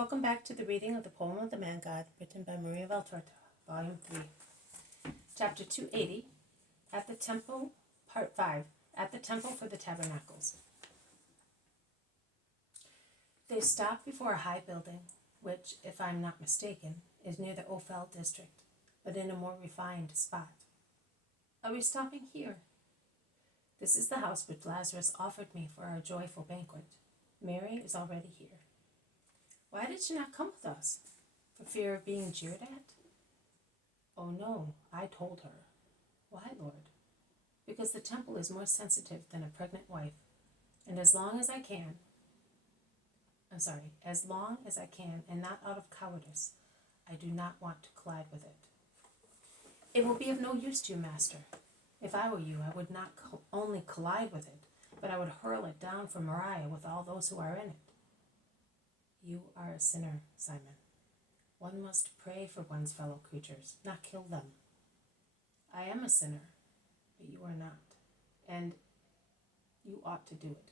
Welcome back to the reading of the poem of the Man God, written by Maria Valtorta, Volume 3. Chapter 280, At the Temple, Part 5, At the Temple for the Tabernacles. They stopped before a high building, which, if I am not mistaken, is near the Ophel district, but in a more refined spot. Are we stopping here? This is the house which Lazarus offered me for our joyful banquet. Mary is already here. Why did she not come with us? For fear of being jeered at? Oh no, I told her. Why, Lord? Because the temple is more sensitive than a pregnant wife, and as long as I can, and not out of cowardice, I do not want to collide with it. It will be of no use to you, Master. If I were you, I would not only collide with it, but I would hurl it down from Moriah with all those who are in it. You are a sinner, Simon. One must pray for one's fellow creatures, not kill them. I am a sinner, but you are not, and you ought to do it.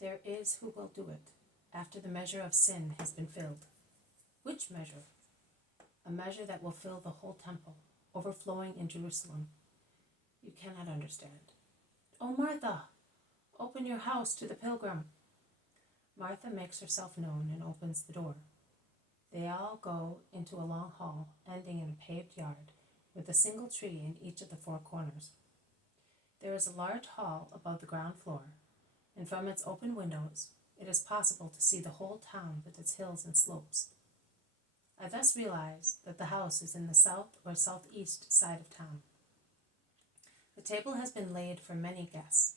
There is who will do it, after the measure of sin has been filled. Which measure? A measure that will fill the whole temple, overflowing in Jerusalem. You cannot understand. Oh, Martha, open your house to the pilgrim. Martha makes herself known and opens the door. They all go into a long hall, ending in a paved yard, with a single tree in each of the four corners. There is a large hall above the ground floor, and from its open windows it is possible to see the whole town with its hills and slopes. I thus realize that the house is in the south or southeast side of town. The table has been laid for many guests.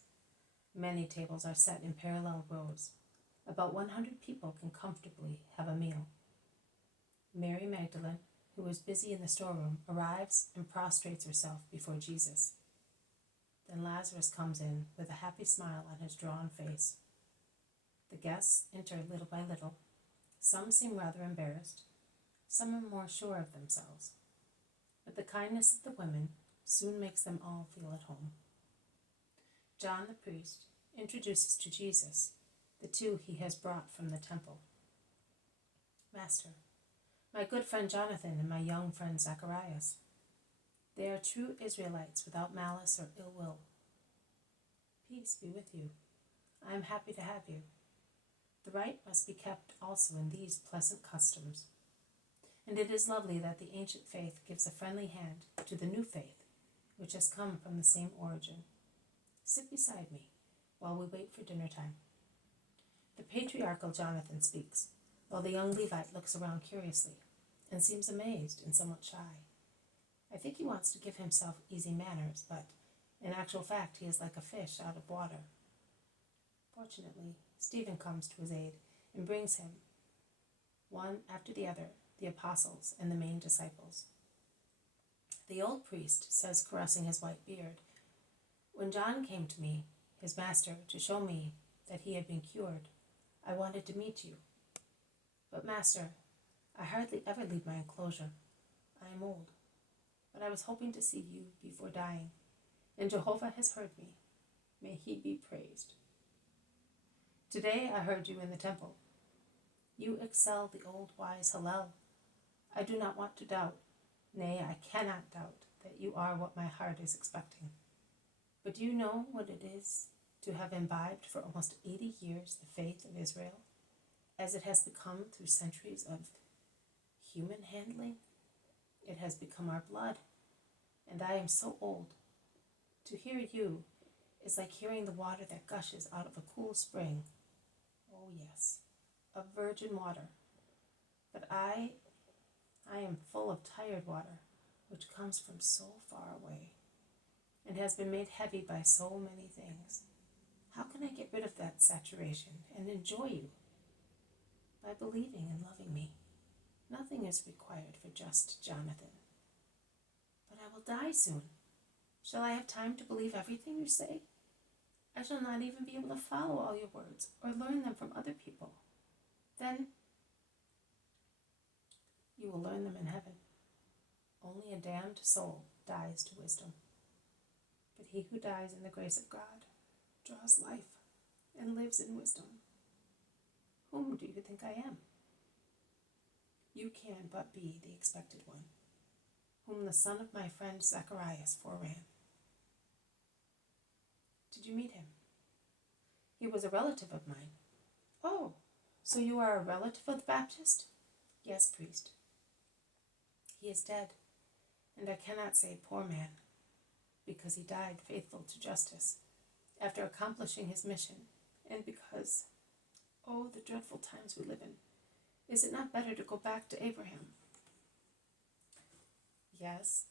Many tables are set in parallel rows. About 100 people can comfortably have a meal. Mary Magdalene, who is busy in the storeroom, arrives and prostrates herself before Jesus. Then Lazarus comes in with a happy smile on his drawn face. The guests enter little by little. Some seem rather embarrassed. Some are more sure of themselves. But the kindness of the women soon makes them all feel at home. John the priest introduces to Jesus the two he has brought from the temple. Master, my good friend Jonathan and my young friend Zacharias. They are true Israelites without malice or ill will. Peace be with you. I am happy to have you. The rite must be kept also in these pleasant customs. And it is lovely that the ancient faith gives a friendly hand to the new faith, which has come from the same origin. Sit beside me while we wait for dinner time. The patriarchal Jonathan speaks, while the young Levite looks around curiously and seems amazed and somewhat shy. I think he wants to give himself easy manners, but in actual fact he is like a fish out of water. Fortunately, Stephen comes to his aid and brings him, one after the other, the apostles and the main disciples. The old priest says, caressing his white beard, "When John came to me, his master, to show me that he had been cured, I wanted to meet you. But, Master, I hardly ever leave my enclosure. I am old, but I was hoping to see you before dying, and Jehovah has heard me. May he be praised. Today I heard you in the temple. You excel the old wise Hillel. I do not want to doubt, nay, I cannot doubt, that you are what my heart is expecting. But do you know what it is to have imbibed for almost 80 years the faith of Israel, as it has become through centuries of human handling? It has become our blood, and I am so old. To hear you is like hearing the water that gushes out of a cool spring. Oh yes, of virgin water. But I am full of tired water, which comes from so far away, and has been made heavy by so many things. How can I get rid of that saturation and enjoy you? By believing and loving me. Nothing is required for just Jonathan. But I will die soon. Shall I have time to believe everything you say? I shall not even be able to follow all your words or learn them from other people. Then you will learn them in heaven. Only a damned soul dies to wisdom. But he who dies in the grace of God draws life and lives in wisdom. Whom do you think I am? You can but be the expected one, whom the son of my friend Zacharias foreran. Did you meet him? He was a relative of mine. Oh, so you are a relative of the Baptist? Yes, priest. He is dead, and I cannot say poor man, because he died faithful to justice, after accomplishing his mission, and because, oh, the dreadful times we live in, is it not better to go back to Abraham? Yes,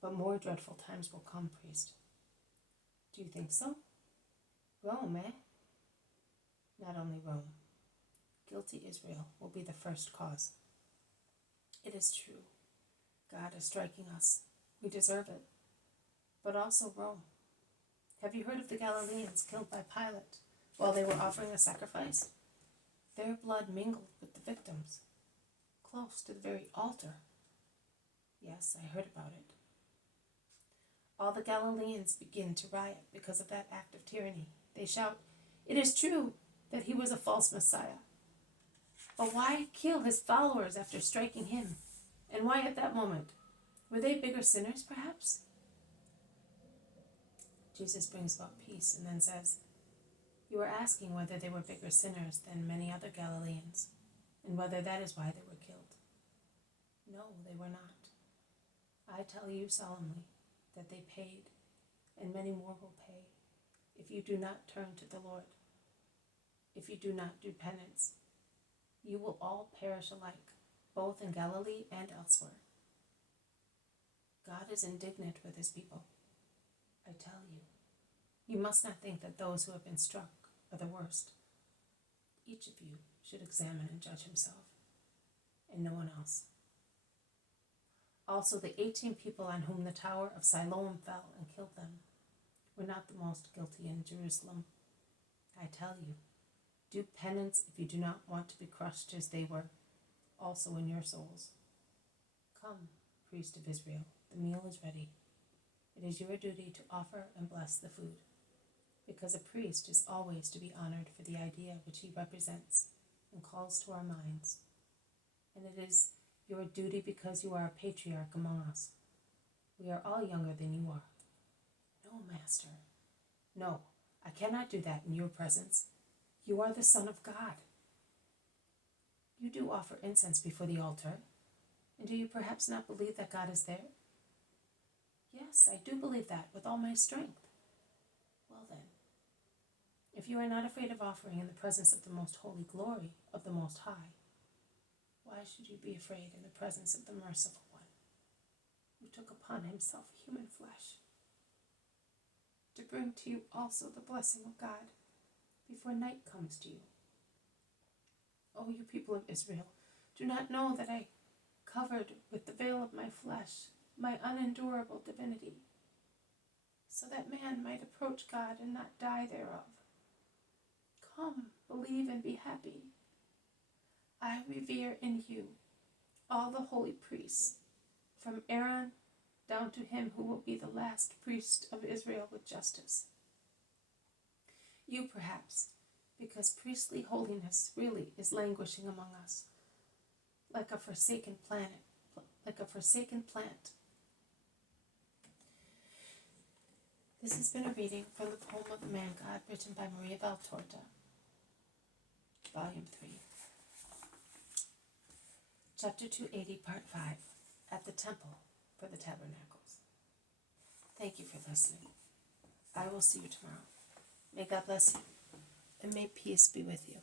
but more dreadful times will come, priest. Do you think so? Rome, eh? Not only Rome. Guilty Israel will be the first cause. It is true. God is striking us. We deserve it. But also Rome. Have you heard of the Galileans killed by Pilate while they were offering a sacrifice? Their blood mingled with the victims, close to the very altar. Yes, I heard about it. All the Galileans begin to riot because of that act of tyranny. They shout, "It is true that he was a false Messiah." But why kill his followers after striking him? And why at that moment? Were they bigger sinners, perhaps? Jesus brings about peace and then says, "You are asking whether they were bigger sinners than many other Galileans, and whether that is why they were killed. No, they were not. I tell you solemnly that they paid, and many more will pay, if you do not turn to the Lord. If you do not do penance, you will all perish alike, both in Galilee and elsewhere. God is indignant with his people. I tell you, you must not think that those who have been struck are the worst. Each of you should examine and judge himself, and no one else. Also, the 18 people on whom the tower of Siloam fell and killed them were not the most guilty in Jerusalem. I tell you, do penance if you do not want to be crushed as they were, also in your souls. Come, priest of Israel, the meal is ready. It is your duty to offer and bless the food, because a priest is always to be honored for the idea which he represents and calls to our minds. And it is your duty because you are a patriarch among us. We are all younger than you are. No, master. No, I cannot do that in your presence. You are the Son of God. You do offer incense before the altar, and do you perhaps not believe that God is there? Yes, I do believe that with all my strength. Well then, if you are not afraid of offering in the presence of the most holy glory of the Most High, why should you be afraid in the presence of the Merciful One, who took upon himself human flesh, to bring to you also the blessing of God before night comes to you? O you people of Israel, do not know that I covered with the veil of my flesh my unendurable divinity, so that man might approach God and not die thereof? Come, believe and be happy. I revere in you all the holy priests, from Aaron down to him who will be the last priest of Israel with justice. You perhaps, because priestly holiness really is languishing among us, like a forsaken plant. This has been a reading from the poem of the Man God, written by Maria Valtorta, Volume 3. Chapter 280, Part 5, At the Temple for the Tabernacles. Thank you for listening. I will see you tomorrow. May God bless you, and may peace be with you.